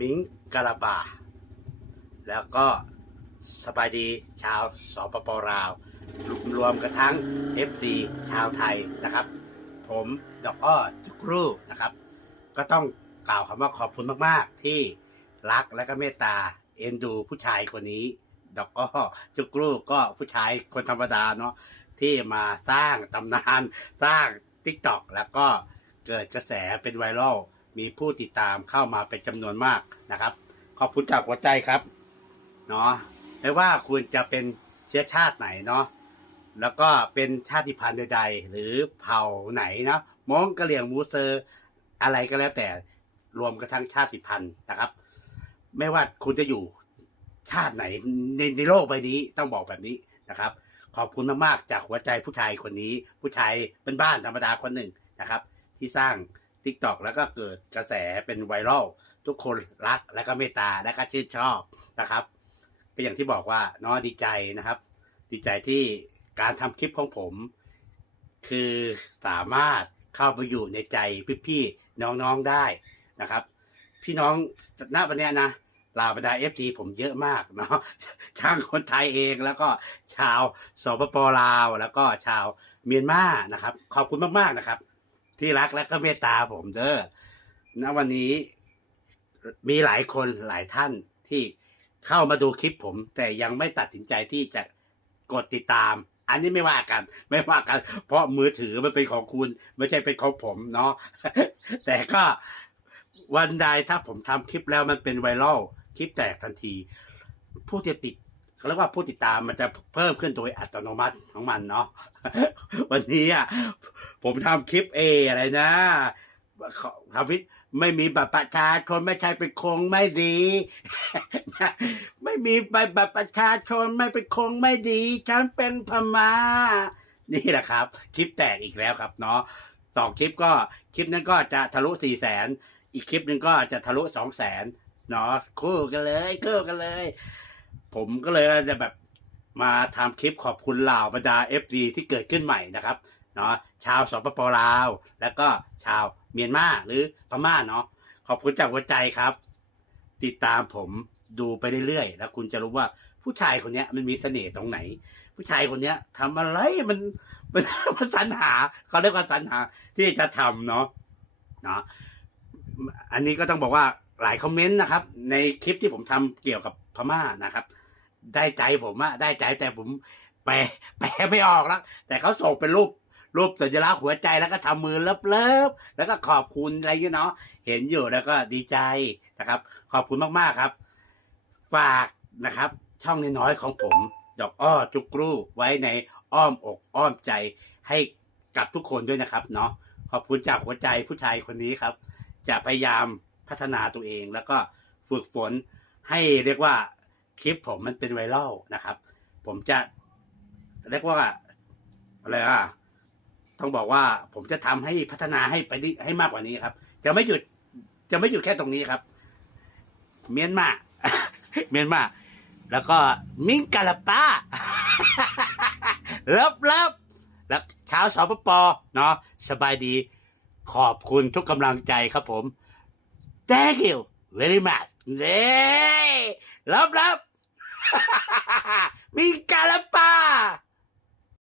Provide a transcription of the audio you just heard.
มิงกะลาบา แล้วก็สบายดีชาวสปปลาวรวมกันทั้ง FC ชาวไทยนะครับ ผมดอกอ้อจุกรูนะครับ ก็ต้องกล่าวคำว่าขอบคุณมาก ๆ ที่รักและก็เมตตาเอ็นดูผู้ชายคนนี้ ดอกอ้อจุกรูก็ผู้ชายคนธรรมดาเนาะที่มาสร้างตำนานสร้าง t ิ k t o k แล้วก็เกิดกระแสเป็นไวรัล มีผู้ติดตามเข้ามาเป็นจำนวนมากนะครับ ขอบคุณจากหัวใจครับเนาะไม่ว่าคุณจะเป็นเชื้อชาติไหนเนาะแล้วก็เป็นชาติพันธุ์ใดๆ หรือเผ่าไหนเนาะมองกะเหลี่ยงมูเซอร์อะไรก็แล้วแต่รวมกระทั่งชาติพันธุ์นะครับ ไม่ว่าคุณจะอยู่ชาติไหนในในโลกใบนี้ต้องบอกแบบนี้นะครับ ขอบคุณมากๆจากหัวใจผู้ชายคนนี้ ผู้ชายเป็นบ้านธรรมดาคนหนึ่งนะครับ ที่สร้าง t ิ k t o k แล้วก็เกิดกระแสเป็นไวรัลทุกคนรักและก็เมตตาและก็ชื่นชอบนะครับ ก็อย่างที่บอกว่านาะดีใจนะครับ ดีใจที่การทำคลิปของผม คือสามารถเข้าไปอยู่ในใจพี่ๆน้องๆได้นะครับ พี่น้องณวันเนี้ยนะลาวบรรดาเอฟซีผมเยอะมากเนาะทั้งคนไทยเองแล้วก็ชาวสปปลาว แล้วก็ชาวเมียนมานะครับ ขอบคุณมากๆนะครับ ที่รักและก็เมตตาผมเด้อณวันนี้มีหลายคนหลายท่านที่เข้ามาดูคลิปผม แต่ยังไม่ตัดสินใจที่จะกดติดตาม อันนี้ไม่ว่ากัน ไม่ว่ากัน เพราะมือถือมันเป็นของคุณ ไม่ใช่เป็นของผมเนาะแต่ก็วันใดถ้าผมทำคลิปแล้วมันเป็นไวรัลคลิปแตกทันที ผู้ที่ติด เขาเรียกว่าผู้ติดตามมันจะเพิ่มขึ้นโดยอัตโนมัติของมันเนาะวันนี้อะผมทำคลิปเออะไรนะทำพิษไม่มีบัตรประชาชนไม่ใช่เป็นคงไม่ดี ไม่มีใบบัตรประชาชนไม่เป็นคงไม่ดีฉันเป็นพม่านี่แหละครับ คลิปแตกอีกแล้วครับเนาะสองคลิปก็คลิปนั้นก็จะทะลุสี่แสนอีกคลิปหนึ่งก็จะทะลุสองแสนเนาะคู่กันเลยคู่กันเลย ผมก็เลยจะแบบมาทำคลิปขอบคุณเหล่าบรรดา FD ที่เกิดขึ้นใหม่นะครับเนาะชาวสปปลาว แล้วก็ชาวเมียนมาหรือพม่าเนาะขอบคุณจากหัวใจครับ ติดตามผมดูไปเรื่อยๆแล้วคุณจะรู้ว่าผู้ชายคนนี้มันมีเสน่ห์ตรงไหน ผู้ชายคนนี้ทำอะไรมันมันมันสรรหาเขาเรียกว่าสรรหาที่จะทำเนาะเนาะอันนี้ก็ต้องบอกว่าหลายคอมเมนต์นะครับ ในคลิปที่ผมทำเกี่ยวกับพม่านะครับ ได้ใจผมอะได้ใจแต่ผมแปลแปลไม่ออกแล้วแต่เขาส่งเป็นรูปรูปสัญลักษณ์หัวใจแล้วก็ทำมือเลิฟๆแล้วก็ขอบคุณอะไรเนาะเห็นอยู่แล้วก็ดีใจนะครับ ขอบคุณมากๆครับ ฝากนะครับ ช่องน้อยๆของผม ดอกอ้อจุกรูไว้ในอ้อมอกอ้อมใจให้กับทุกคนด้วยนะครับ เนาะขอบคุณจากหัวใจผู้ชายคนนี้ครับ จะพยายามพัฒนาตัวเองแล้วก็ฝึกฝนให้เรียกว่า คลิปผมมันเป็นไวรัลนะครับ ผมจะเรียกว่าอะไรอะต้องบอกว่าผมจะทำให้พัฒนาให้ไปด้ให้มากกว่านี้ครับ จะไม่หยุดจะไม่หยุดแค่ตรงนี้ครับ เมียนมาเมียนมาแล้วก็มิงกาลาป้าเลิฟเลิฟแล้วเช้าสปปเนาะสบายดีขอบคุณทุกกำลังใจครับผม thank you very much เย้เลิฟเ哈哈哈哈哈没干了吧？